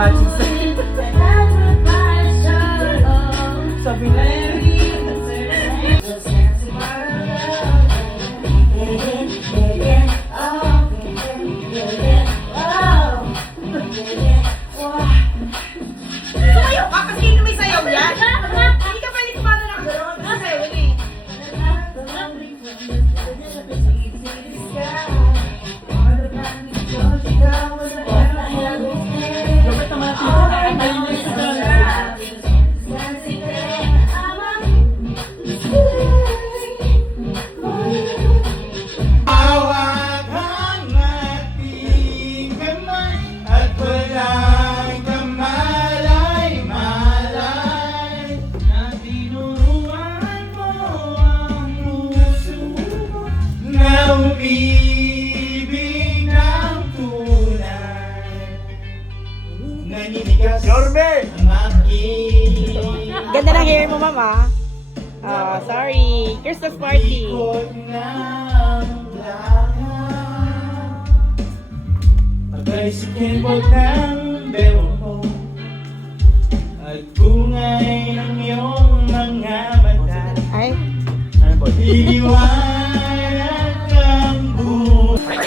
matching set. Sabi na Sumayaw ka kasi hindi may sayaw yan. Hindi ka pwede kumano ng gano'n. Sayaw yun eh. dapat naman ang malinis ka. Hawak ang ating kamay at walang kamalay-malay na tinuruan mo ang puso na umibig ng tunay. Naninigas ang aking Ganda ng hair mo, mama. Sorry. Christmas party. ikot ng lahat. Pagka'y sikipot ng bewang mo at bungay ng iyong mga mata. Ay. Ano ba? Iniwanag ang buhay.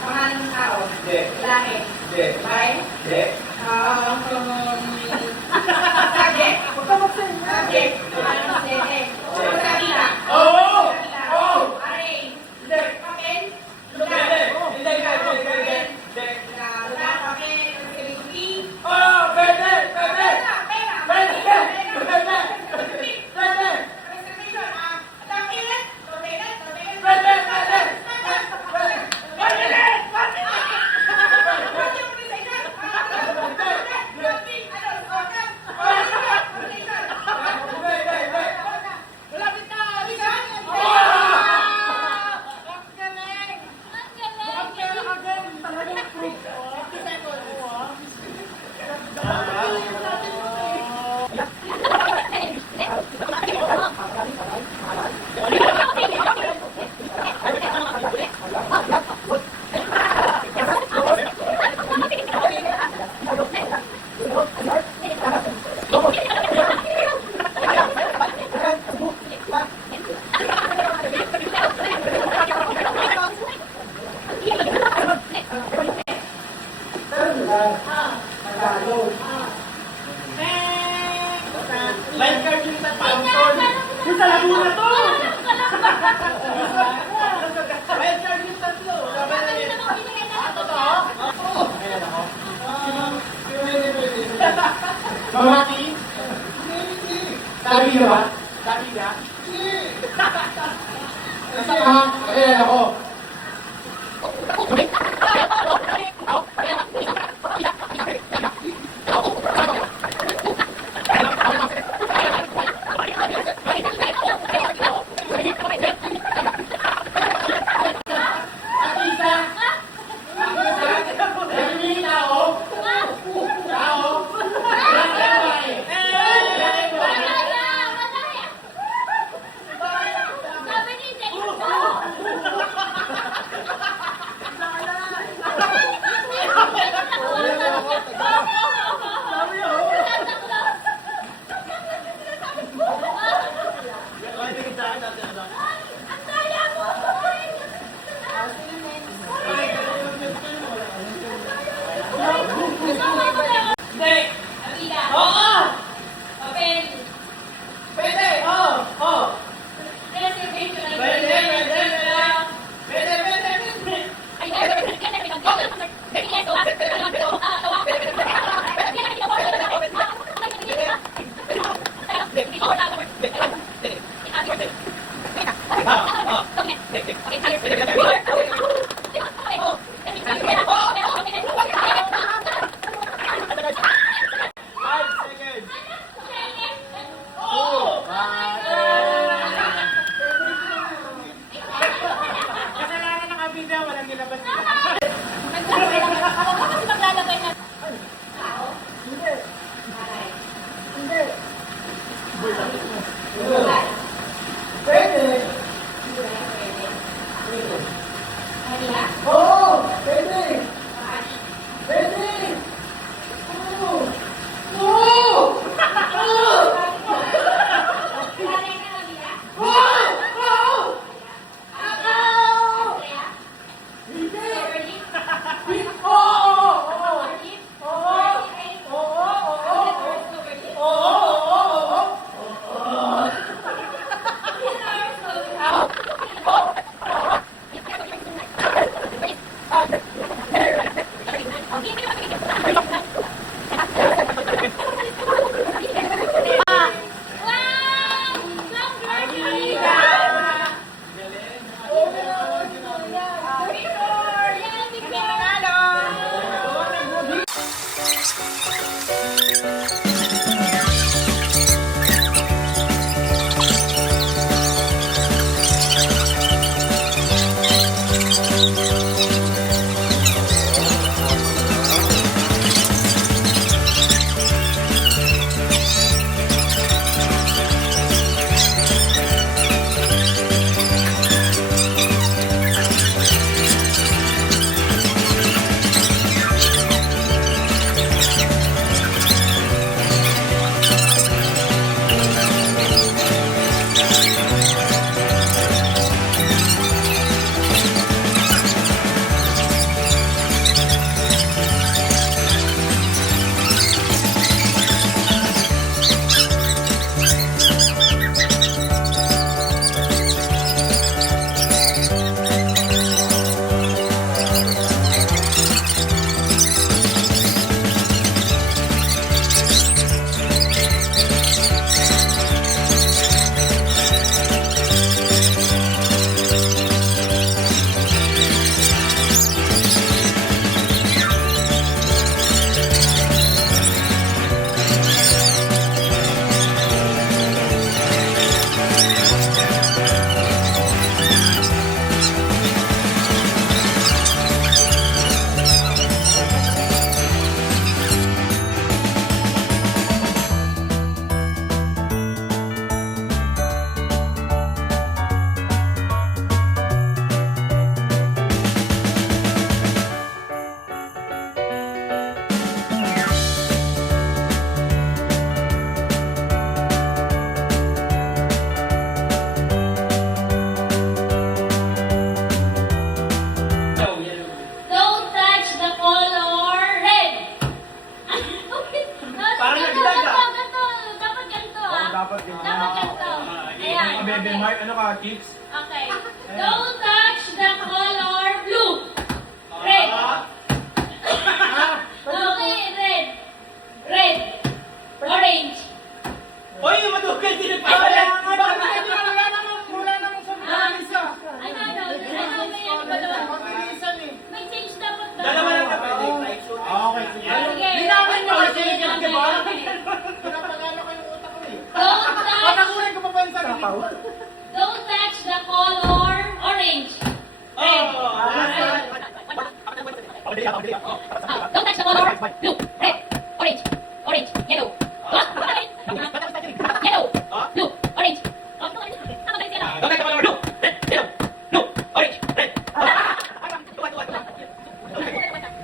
Pangalan ng tao. Lahi. Babae. Subject. Subject. Salita. Array. Papel. Lugar. Papel. sa Laguna to! Red card yung tatlo. Mamati? Sabi niyo ba? Sabi niya? Ayan ako. Kasalanan ng kabida, walang nilabas nila. Ako kasi maglalagay na. Dapat ganito. Ayan. ka, Bebe Mark. Ano ka, Kicks? Okay. Don't touch the color blue. Red. Okay, red. Red. Orange. Hoy, matugal din ang pala. Wala namang sa isa. Ano may ano ba doon? Pagkilisan eh. May change dapat doon. Dalawa lang na pwede. Okay, sige. Sige. Linawan nyo kasi, Okay, di ba? okay. Pinapagano ko yung utak ko eh. Don't touch. Patakurin ko pa ba yung sarili ko? Don't touch the color orange. Red. Don't touch the color blue. Red. Orange. Orange. Yellow. Yellow. Blue. Orange. Tama ba yun? Don't touch the color blue. Red. Yellow. Blue. Orange. Red.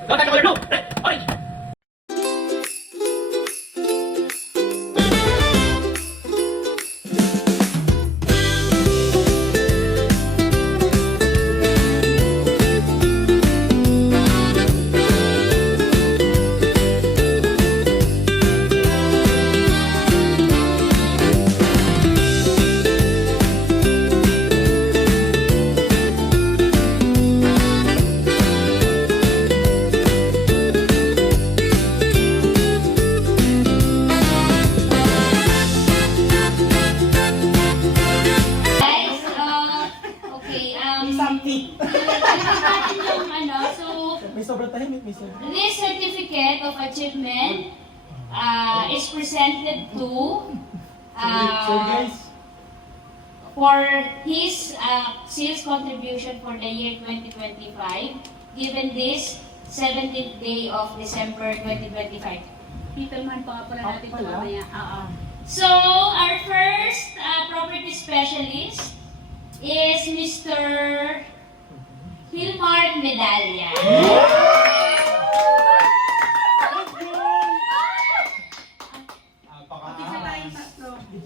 Don't touch the color blue. Red. Orange. Guys, okay, natin yung ano, so, May sobrang tahimik, may sobrang. this certificate of achievement is presented to for his sales contribution for the year 2025, given this 17th day of December 2025. Pipirman pa nga pala natin ito mamaya. So, our first property specialist is Mr. Hilmar Medalla.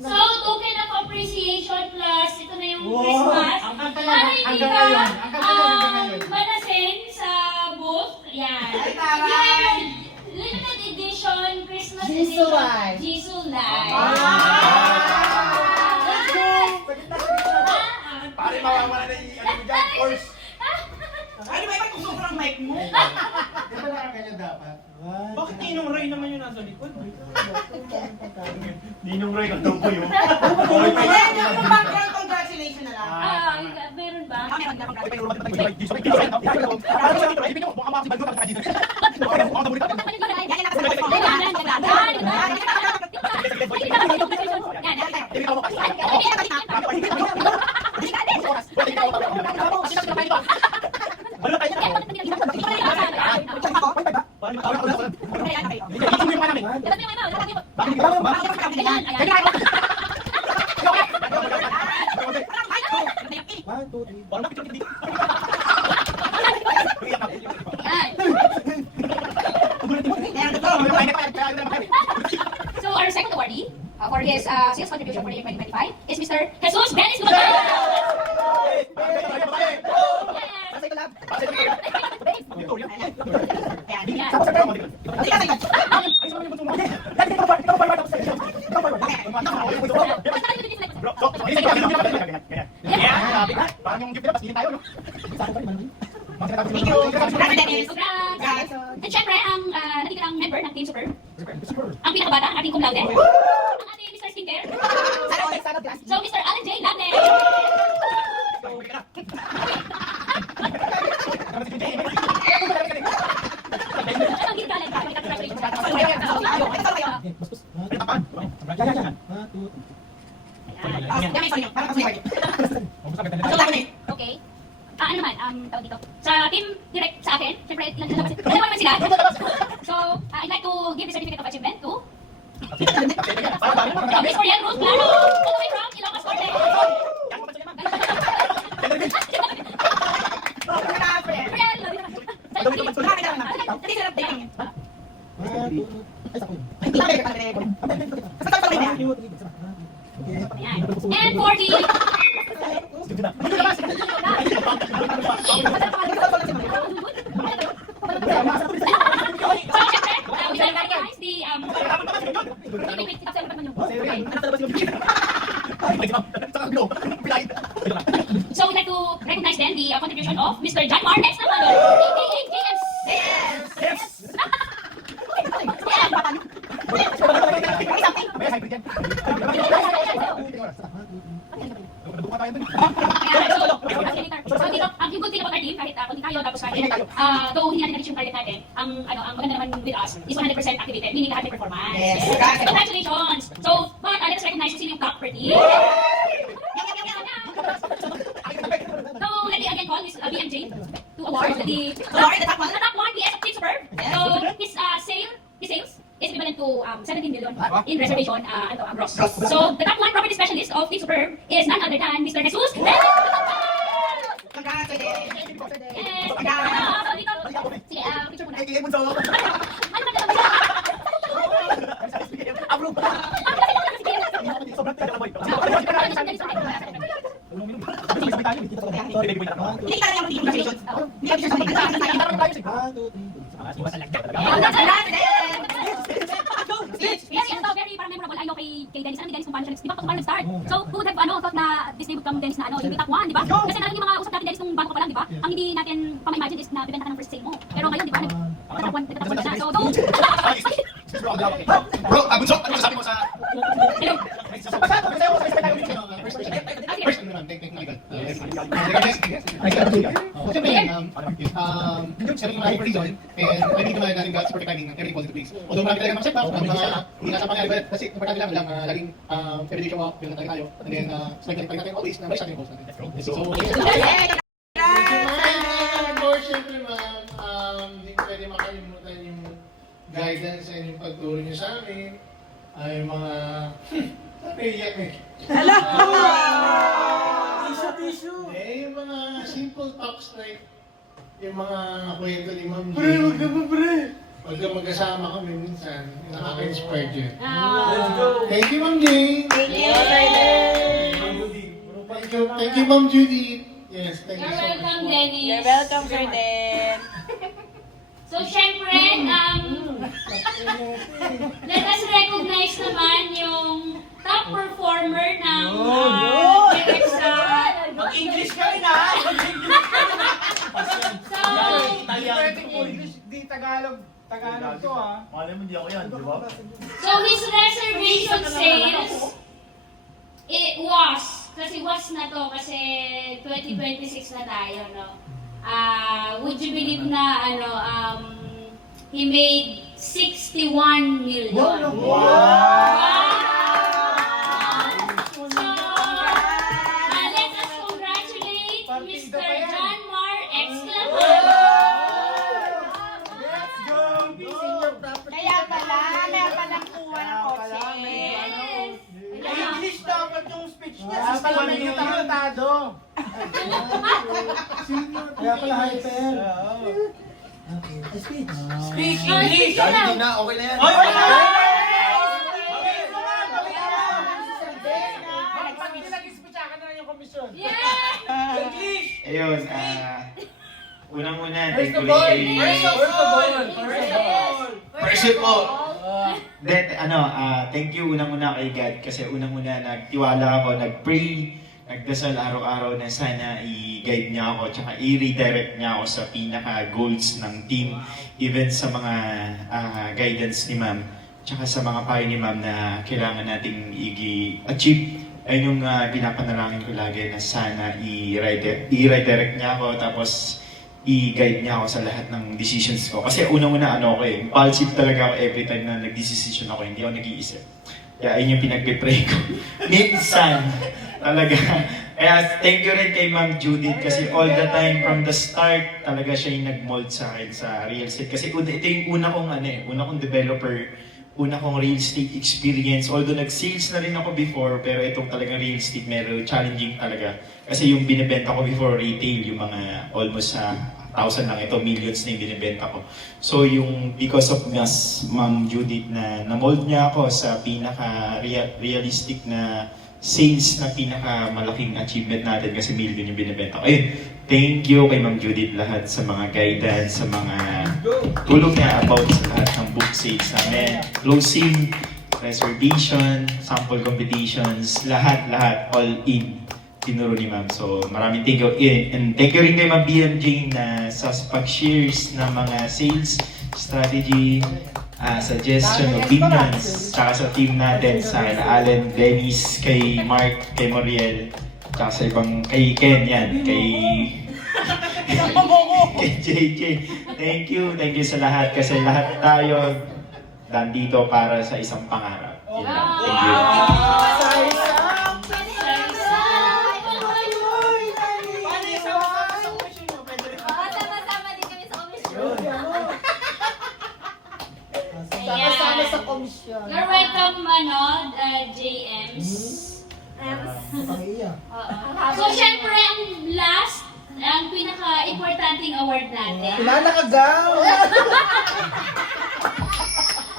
So, token of appreciation plus ito na yung Christmas. Para hindi ka manasin sa booth. Yan. Hindi na yung limited edition Christmas edition. Jisoo Live. Pare, mawawala na yung ano mo dyan, course. Ano ba yung sobrang mic mo? Di ba nakakanya dapat? Bakit Ninong Ray naman yung nasa likod? Ninong Ray, ang tungko yun. Hindi, yung background congratulations na lang. Meron ba? Meron na So our second awardee for his sales contribution for the year 2025 is Mr. Jesus Dennis Gutierrez. Parang yung gift nila, pastilin tayo, no? Thank you. Congrats! At syempre, ang natitirang member ng Team Super, ang pinakabata, ang ating cum laude, ang ating Mr. Skincare, so Mr. Alan J. Labne. Ang ginagalan ka, okay. Ano naman, tawag dito. Sa team direct sa akin, syempre, ilan naman sila. So, I'd like to give the certificate of achievement to Miss Oriel Ruth Claro, all the way from Ilocos Norte. And for the so, syempre, shall recognize the wait, stop, sir, naman yun. So we'd like to recognize then the contribution of Mr. John Marnes naman, aka JMs. So dito, ang good thing about our team, kahit konti tayo, tapos kahit though hindi natin na-reach yung target natin, ang maganda naman with us is 100% activated, meaning lahat may performance. Yes. Congratulations! So, let us recognize kung sino yung top 30. So, let me again call Miss BMJ to award the top one, the Team Superb. So, his sales is equivalent to 17 million in reservation gross. So, the top one property specialist of Team Superb is none other than Mr. Jesus. Congratulations! Yes. Sige, picture muna. Ano ba Hindi ka lang yung congratulations. Hindi ka picture sa very parang memorable. I know kay Dennis, alam ni Dennis kung paano siya, di ba, kung paano nag-start. So, who would have, thought na this day would come Dennis na, yung top 1, di ba? Kasi nalang yung mga usap natin Dennis nung bago ka pa lang, di ba? Ang hindi natin pang-imagine is na bibenta ka ng first sale mo. Pero ngayon, di ba, nag-top 1 ka na. So, go! Bro, Bunso, ano masasabi mo sa... Hello! First, ano naman, thank you, Michael. Sabi ko marami reason, and I think naman natin God's perfect timing, everything falls into place. Although marami talaga mga setback, hindi nasa pangyari, but kasi importante lang, laging everyday show up, yun lang talaga tayo. And then, spike natin always na balik sa ating goals natin. So, Siyempre ma'am, hindi ko pwede makalimutan yung guidance and yung pagturo niyo sa amin. Ay mga... Naiyak eh. Tissue! Eh, yung mga simple talks like yung mga kwento ni Ma'am G. Pre, wag na ba, pre? Pagka magkasama kami minsan, nakaka-inspire dyan. Let's go! Thank you, Ma'am G. Thank you. Thank you, Ma'am Judy. Yes, thank you You're so much. welcome, Dennis. You're welcome, Sir Den. So, syempre, let us recognize naman yung top performer ng Direksa. Mag-English ka rin, ha? So, Di Tagalog to, ha? Malay mo, hindi ako yan, di ba? so his reservation sales, it was, kasi na to, kasi 2026 na tayo, no? Would you believe na, he made 61 million. Wow! So, let us congratulate Mr. John Mar Exclamation. Let's go! Kaya palang kuha ng kotse. Yes. English dapat yung speech niya. Kaya pala may kitang Kaya pala hyper. Speech. Speak English! Hindi na, okay na yan. Oy, Okay wala! na! Pag nag-speechakan na lang yung komisyon. Yeah! English! Ayun, unang-una, First of thankfully all, kay... First of all! Then, thank you unang-una kay God kasi unang-una nagtiwala ako, nag-pray, nagdasal araw-araw na sana i-guide niya ako tsaka i-redirect niya ako sa pinaka-goals ng team, even sa mga guidance ni ma'am tsaka sa mga payo ni ma'am na kailangan nating i-achieve. Ayun yung pinapanalangin ko lagi na sana i-redirect niya ako tapos i-guide niya ako sa lahat ng decisions ko. Kasi unang-una impulsive talaga ako every time na nag-decision ako, hindi ako nag-iisip. Kaya ayun yung pinagpe-pray ko. Minsan, talaga. Kaya thank you rin kay Ma'am Judith kasi all the time from the start, talaga siya yung nag-mold sa akin sa real estate. Kasi ito yung una kong developer, una kong real estate experience. Although nag-sales na rin ako before, pero itong talagang real estate medyo challenging talaga. Kasi yung binibenta ko before retail, yung mga almost 1,000 lang ito, millions na yung binibenta ko. So yung because of Ma'am Judith na na-mold niya ako sa pinaka-realistic na sales na pinaka-malaking achievement natin kasi million yung binibenta ko. Ayun, thank you kay Ma'am Judith lahat sa mga guidance, sa mga tulong niya about sa lahat ng book sales namin. Closing, reservation, sample competitions, lahat, all in. Tinuro ni ma'am. So, maraming thank you. And thank you rin kay ma'am BMJ na sa pag-shares ng mga sales strategy, suggestion, opinions, tsaka sa team natin, sa Allen, Dennis, kay Mark, kay Moriel, tsaka sa ibang, kay Ken yan, kay JJ. Thank you sa lahat kasi lahat tayo nandito para sa isang pangarap. Yun lang. Thank you. Sama-sama din kami sa komisyon. Ayan. sa komisyon. You're welcome, JMs. So, syempre, ang last, ang pinaka-importanting award natin. Kilala ka daw!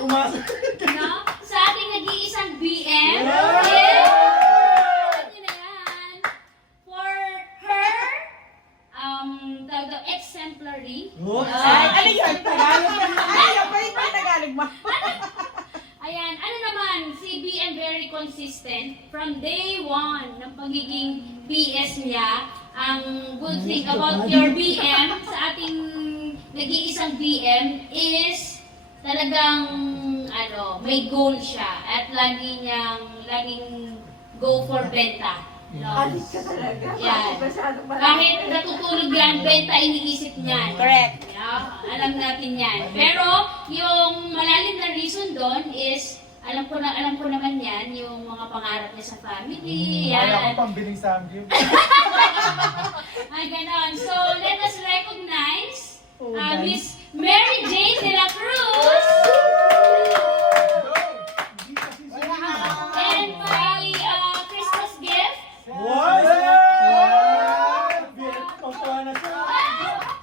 Umasa. No? Sa ating nag-iisang BM. Yeah! Yeah! Yun na yan. For her, tawag daw, exemplary. Ano yan? Tagalog na. Ay, pa Tagalog mo. Ayan, ano naman, si BM very consistent. From day one ng pagiging BS niya, ang good thing about your BM sa ating nag-iisang BM is talagang may goal siya at laging go for benta. No? Alis ka talaga. Yan. Masyadong malaki. Kahit natutulog yan, benta iniisip niyan. Correct. Alam natin yan. Pero yung malalim na reason doon is alam ko naman yan, yung mga pangarap niya sa family. Yan. Wala akong pambiling samgyup. Ay, ganon. So, let us recognize Miss Mary Jane de la Cruz. And my Christmas gift. Wow! Pagkuha na siya.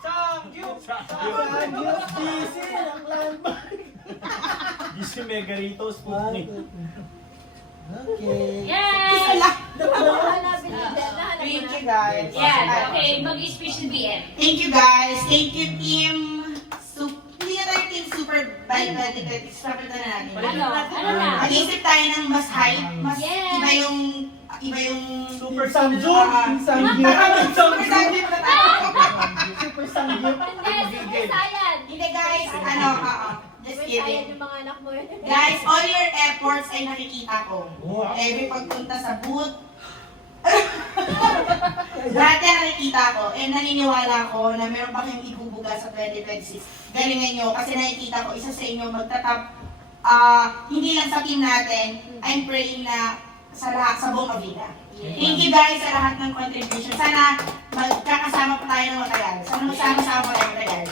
Samgyup! Samgyup! Busy! Ang landmark! Busy Megaritos Sputnik. Okay. Yes! Hanapin ni Jen. Thank you guys. Yan. Okay, mag-speech si BM. Thank you guys. Thank you team. Hindi na tayo team Super Bike 2020. Stop na natin. Ano na? Mag-isip tayo ng mas hype. Mas Yes. iba yung Super Samgyup! Samgyup! Super Samgyup na tayo. Super Samgyup! Hindi, super sayan. Hindi guys, just Super kidding. sayan yung mga anak mo yun. Guys, all your efforts ay nakikita ko. Wow. Every pagpunta sa booth, dati nakikita ko, and naniniwala ko na meron pa kayong ibubuga sa 2026. Galingan nyo, kasi nakikita ko, isa sa inyo magtatap, hindi lang sa team natin, I'm praying na sa lahat, sa buong Avila. Thank you guys sa lahat ng contribution. Sana magkakasama pa tayo ng matagal. Sana magsama-sama pa tayo ng matagal.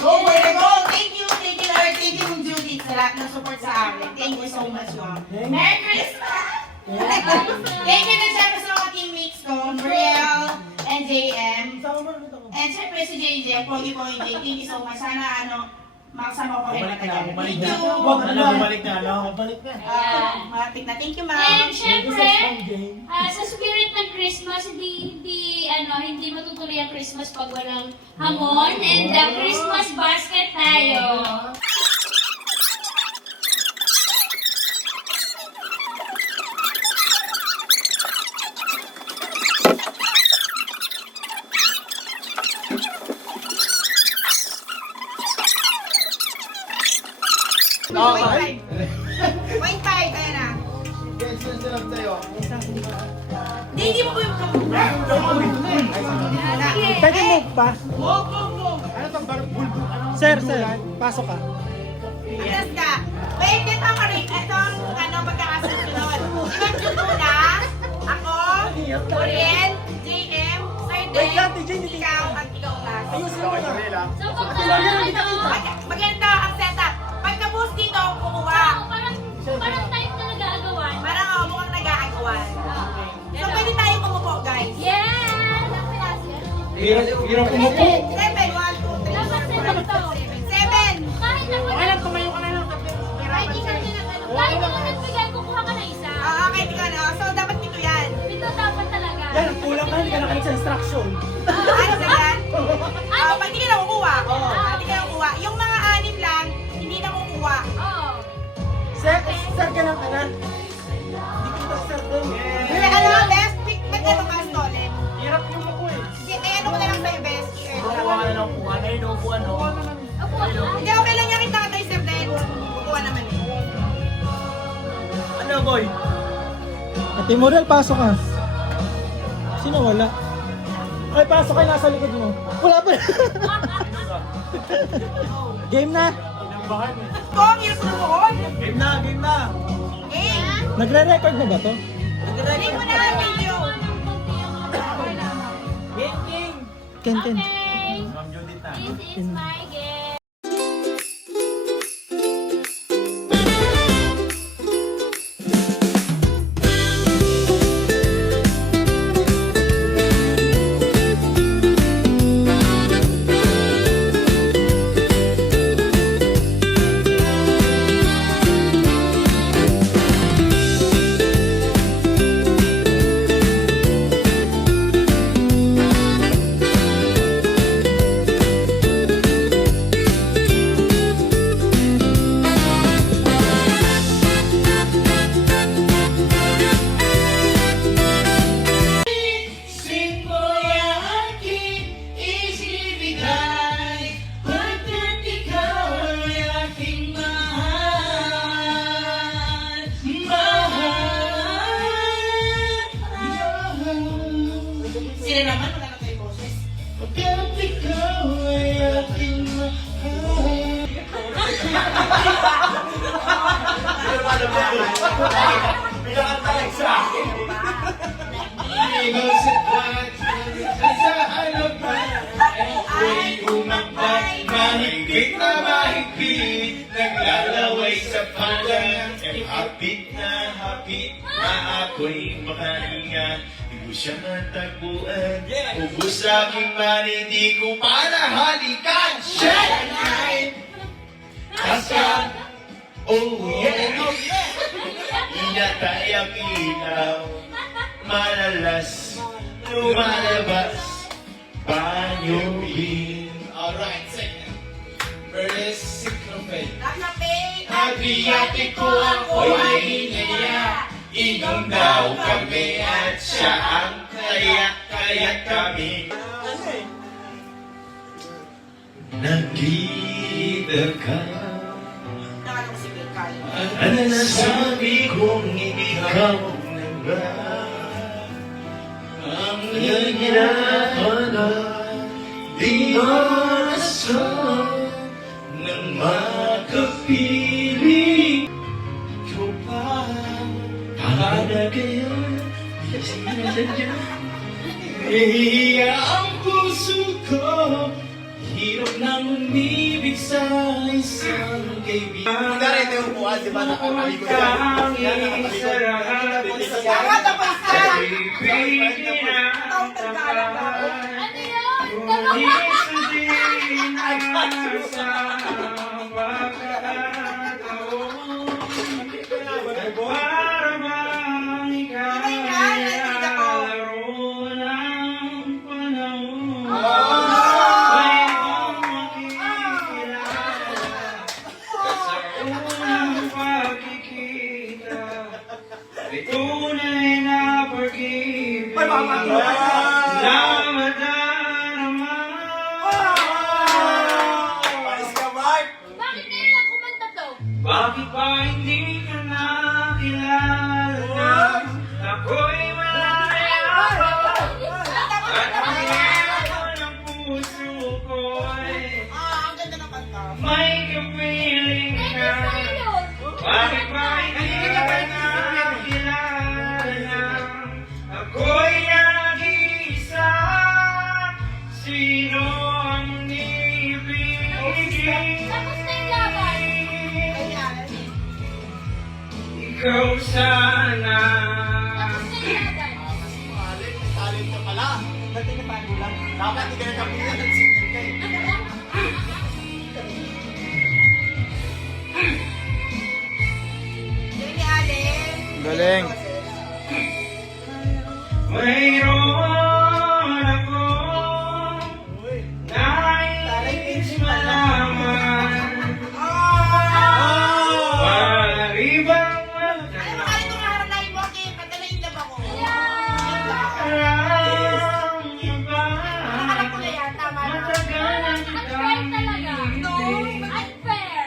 Go, where go! Thank you Lord, thank you Ma'am Judith sa lahat ng support sa amin. Thank you so much, Ma'am. Merry Christmas! Thank you din syempre sa mga teammates ko, Brielle and JM. And syempre si JJ, ang pogi-pogi J. Thank you so much. Sana makasama ko kayo matagal. Thank you. Bumalik na. Malapit na. Thank you, Ma'am. And syempre, sa spirit ng Christmas, hindi matutuloy ang Christmas pag walang hamon. And the Christmas basket tayo. Point five, kaya na. Hindi mo ko yung Pwede mo pa? Sir, pasok ka. Atas ka. Wait, ito ang pagkakasunod. Imag yung muna. Ako, Oriel, JM, Sir Den, ikaw, at ikaw class. Ayusin mo na. So, Maganda ang setup. Pagka-boost dito, kukuha. parang type na nag-aagawan. Parang mukhang nag-aagawan. So, pwede tayong kumupo, guys. Yes! Hirap umupo. 7, 1, 2, 3, Dapat seven to. 7. Kahit na Alam, tumayo ka na lang. kahit di ka kahit na nagbigay, kukuha ka na isa. Okay, tingnan na. So, dapat dito yan. Ito dapat talaga. Yan, kulang ka, hindi ka nakalit sa instruction. Ano ba yan? Pag di ka na kukuha. Pag di ka na kukuha. Yung mga anim lang, hindi na kukuha. Ate Morel, pasok ka. Sino wala? Ay, pasok kayo, nasa likod mo. Wala pa. Game na. Kong, yung sumunod. Game na, game na. Eh, Nagre-record na ba to? hindi mo na ang video. Ken, Ken. Okay. This is my game. Sila naman, wala na kayo boses. Mahigpit na mahigpit, naglalaway sa palang. Hapit na ako'y makahinga. Di ko siya matagpuan, ubus aking mani, di ko panahalikan. Shit! Kaskan, oh yeah! Inatay ang ilaw, malalas, lumalabas, panyubin. Alright, second. Verse 6 ng faith. Nakapay, Adriatiko ako'y niya, inom daw kami at siya ang kayak-kayak kami. Nakita ka, Nakalong si Mikay. ano nasabi kong ikaw na ba? Ang hihirapan, di orasan ng makapiling. Ikaw pa, para kaya, di sinasadya. Nahihiya ang puso ko, hirap nang umibig sa isang kaibigan. Ito yung buwan, di ba? Nakakaligo yan. Tama, tapos ka! Ano yun? Sabay na, narinig ako. Tunay na pag-ibig Ay, mama! na madarama. Paris ka, Mark! Bakit ngayon lang kumanta to? Bakit ba hindi ka nakilala? Ako'y malaya at ang hilo ng puso ko'y Ang ganda ng kanta. may kapiling ka. Bakit ba hindi ka nakilala? Ako'y nag-iisa. Sino ang ibigin? Tapos na yung laban. Ayan. Ikaw sana. Tapos na yung laban. Talent ka pala. Dati na tayo lang. Dapat hindi ka nagkapilan ng singer ka eh. Yun ni Allen. Galing. Mayroon ako nais malaman. Pari bang Alam mo, kahit kung haranay mo, okay, pagdalayin lang ako. alam niyo ba? Alam ko na yan, tama na. Matagal na Unfair talaga. No. Unfair.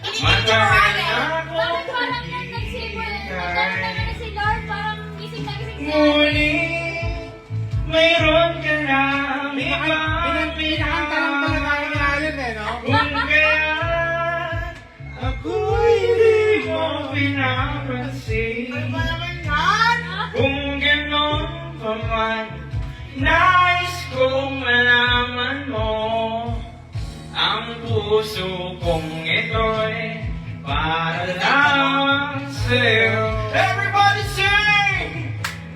Hindi ka Matagal Allen. na ako Bakit parang nagsimula na muling mayroon ka na Pinakanta lang talaga ni Alan eh, no? Kung kaya ako'y di mo pinapansin. Kung ganon pa man, nais kong malaman mo, ang puso kong ito'y para lang sa'yo. Everybody sing!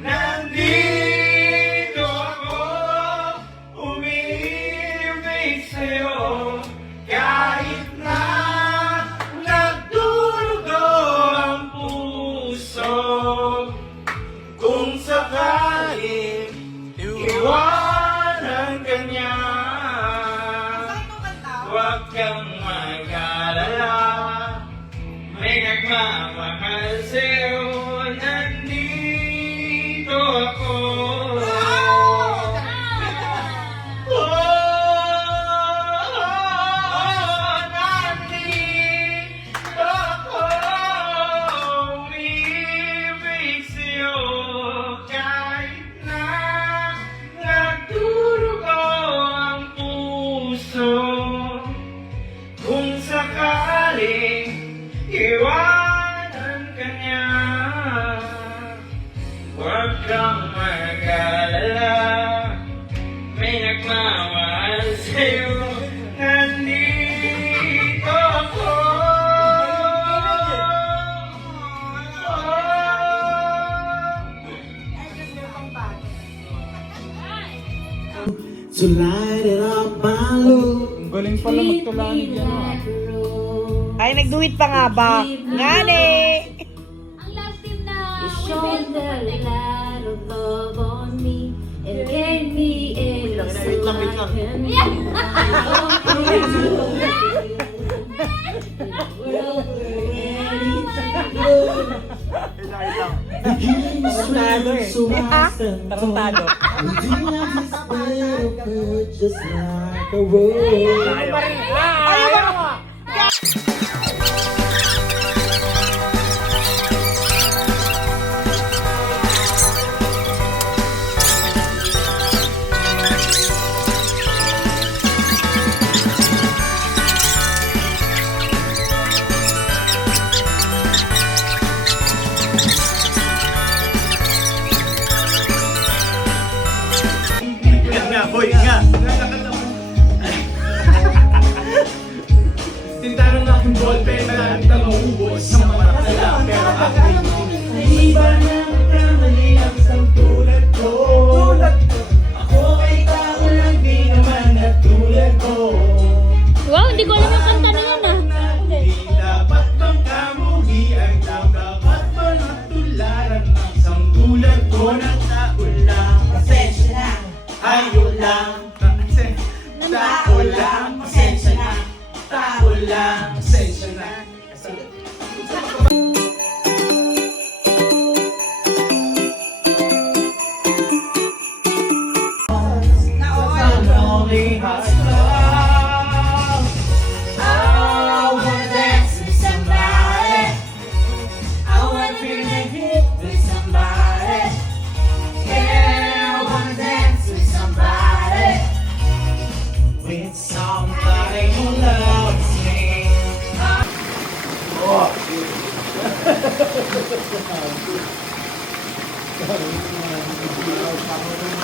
Nandito ako, umibig sa'yo, kahit na nagdurugo ang puso. Kung sakaling iwanan ka niya, huwag kang mag-alala, may nagmamahal sa'yo, nandito ako. Nandito ako, umibig sa'yo, kahit na nagdurugo ang puso. Kung sakaling iwanan ka niya, huwag kang mag-alala, may nagmamahal sa'yo, nandito ako. To light it up my look. Ang galing pala magtula ni Diana. Ay, nagduwit pa nga ba? Ngani! Ang last team na shoulder a lot of love on me and gave me a Tarantado. Just like a rose. Ayaw mo! Hoy nga! Tintanong na akong ballpen, maraming maubos ng mga nakala, pero ako'y iba na kamali ang isang tulad ko. Ako ay tao lang, di naman na tulad ko. Wow, hindi ko alam yung kanta na yan Di dapat bang kamuhi ang dapat ba natularan ng isang tulad ko na tao lang. Pasensya na. Ayaw lang. Tao lang. Pasensya na. Tao lang. Pasensya na. Only husband. I wanna dance with somebody. I wanna feel the hit with somebody. Yeah, I wanna dance with somebody. With somebody who loves me.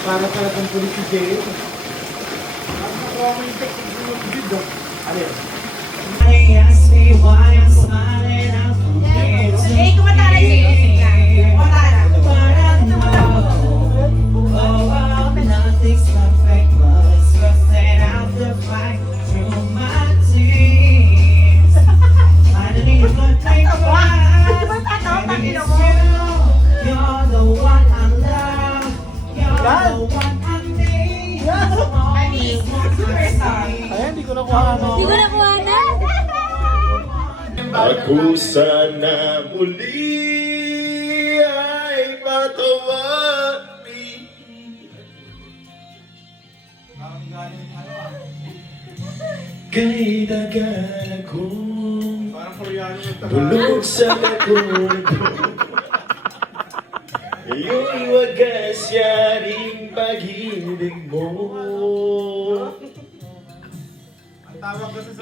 Para talagang pulis si Jay. They ask me why I'm smiling out from here to Eh, kumatara sa'yo. Sige na. Kumatara. but I know, oh, nothing's perfect, but it's worth it out the fight through my tears. Finally, a good thing and it's you. You're the one I love. You're the one I need. Ani, superstar. Ay, hindi ko nakuha ano. Hindi ko nakuha na. Ako sana muli ay patawari. Kay dagan akong Parang Koreano yung bulog sa lakon ko. Ngayon'y wagas yaring pag-ibig mo.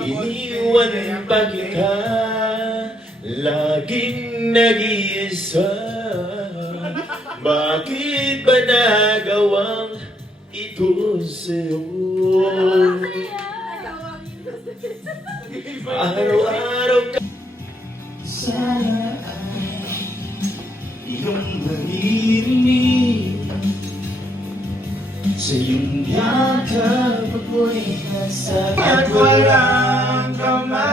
Iniwan pa kita, laging nag-iisa. Bakit ba nagawang ito sa'yo? Araw-araw ka. Sana ay iyong naririnig sa iyong yakap ako'y nasa at walang kamay.